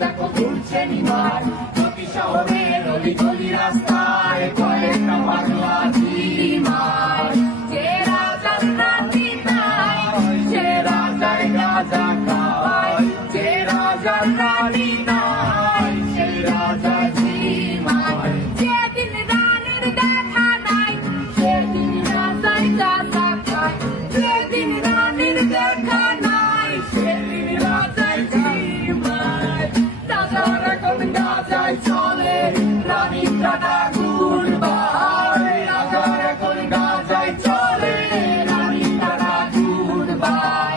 দেখো ঘুরছে নিমার প্রতি শহরের অলি গলি রাস্তায় কয়েকটা পাগলা ঝিমার যে রাজার রানী নাই সে রাজার গাঁজা খায় যে রাজার রানী নাই সে রাজা ঝিমার যেদিন রানীর দেখা নাই সেদিন রাজায় গাঁজা খায় যেদিন রানীর দেখা নাই সেদিন রাজায় ঝিমার রাজার এখন গাঁজায় চলে রানীর টাটা গুড়বাই রাজার এখন গাঁজায় চলে রানীর টাটা গুড়বাই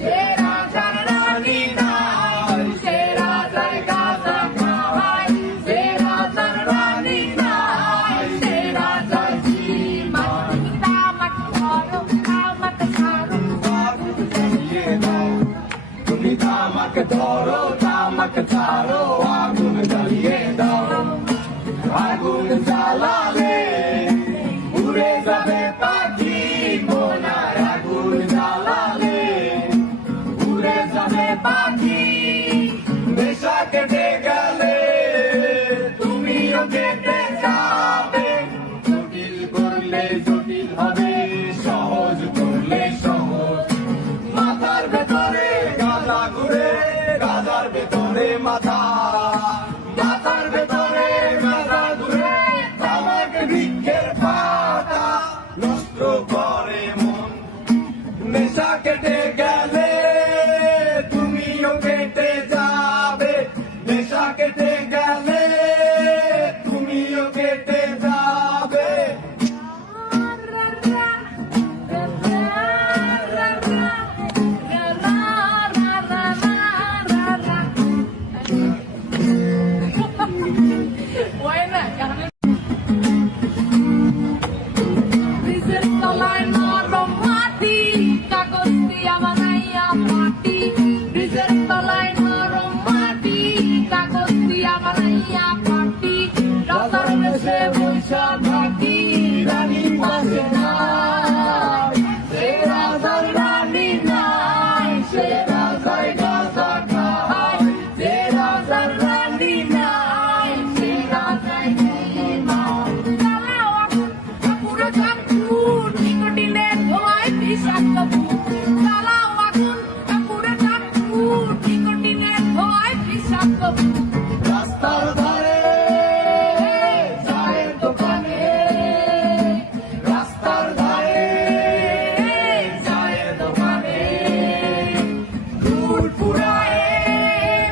যে রাজার রানী নাই সে রাজায় গাঁজা খায় যে রাজার রানী নাই সে রাজায় ঝিমার তামাক ধরো তামাক ছাড়ো আগুন জ্বালিয়ে দাও তুমি তামাক ধরো তামাক ছাড়ো আগুন জ্বালিয়ে দাও আগুন জ্বালালে উড়ে যাবে পাখি মোনার আগুন জ্বালালে উড়ে যাবে পাখি নেশা কেটে গেলে তুমিও কেটে যাবে জটিল করলে জটিল হবে সহজ করলে সহজ মাথার ভেতরে গাঁজা ঘুরে গাঁজার ভেতরে মাথা মাথার ভেতরে গাঁজা ঘুরে তামাক বৃক্ষের পাতা নষ্ট করে মন নেশা কেটে গেলে তুমিও কেটে যাবে নেশা কেটে গেলে তুমিও কেটে যাবে Buena, Dice la no mati, cagos dia manaya mati. Dice la no mati, cagos dia manaya mati. Razar meshe boisha bhati, rani pashe nai. Se razar rani nai, se razar gaza khai. Se razar rani nai, se razar ঝিমার চালাও আগুন পুরো চাঁদপুর নিকটিনের ধোঁয়ায় বিষাক্ত ভূত চালাও আগুন পুরো চাঁদপুর নিকটিনের ধোঁয়ায় বিষাক্ত ভূত রাস্তার ধারে চায়ের দোকানে রাস্তার ধারে চায়ের দোকানে দুধ পুরায়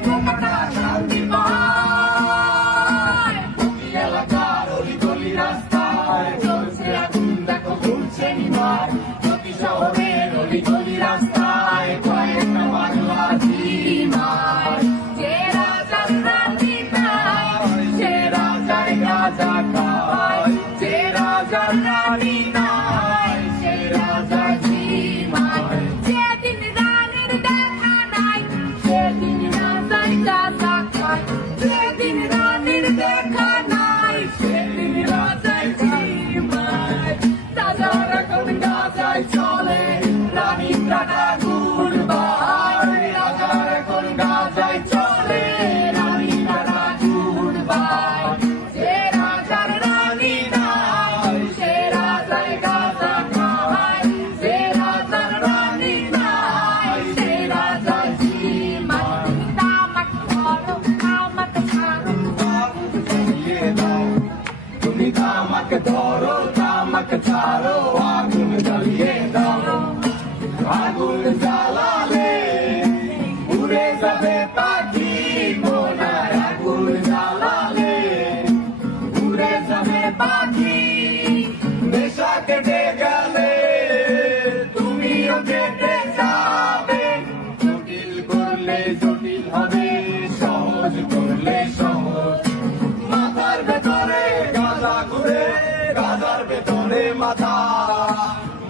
বোকাটা শান্তি পায় প্রতি এলাকার অলি গলি রাস্তায় চলছে আগুন দেখো ঘুরছে নিমার প্রতি শহরের অলি গলি রাস্তায় কয়েকটা পাগলা ঝিমার যে রাজার রানী নাই সে রাজার গাঁজা খায় যে রাজার রানী নাই সে রাজা ঝিমার যেদিন রানীর দেখা নাই সেদিন রাজায় গাঁজা খায় যেদিন রানীর দেখা নাই সেদিন রাজায় ঝিমার রাজার এখন গাঁজায় চলে রানীর টাটা গুড়বাই রাজার এখন গাঁজায় চলে রানীর টাটা গুড়বাই যে রাজার রানী নাই সে রাজায় গাঁজা খায় যে রাজার রানী নাই সে রাজায় ঝিমার তামাক ধরো তামাক ছাড়ো আগুন জ্বালিয়ে দাও তুমি তামাক ধরো তামাক ছাড়ো আগুন জ্বালিয়ে দাও আগুন জ্বালালে উড়ে যাবে পাখি মোনার আগুন জ্বালালে উড়ে যাবে পাখি নেশা কেটে গেলে তুমিও কেটে যাবে জটিল করলে জটিল হবে সহজ করলে সহজ মাথার ভেতরে গাঁজা ঘুরে গাঁজার ভেতরে মাথা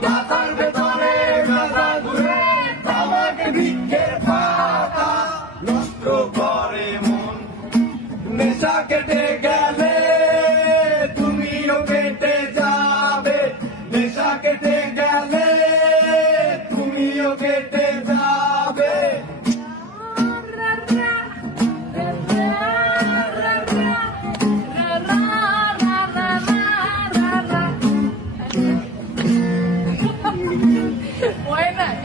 মাথার ভেতরে গাঁজা ঘুরে তামাক বৃক্ষের পাতা নষ্ট করে মন নেশা কেটে গেলে তুমিও কেটে যাবে নেশা কেটে গেলে তুমিও কেটে যাবে Buena.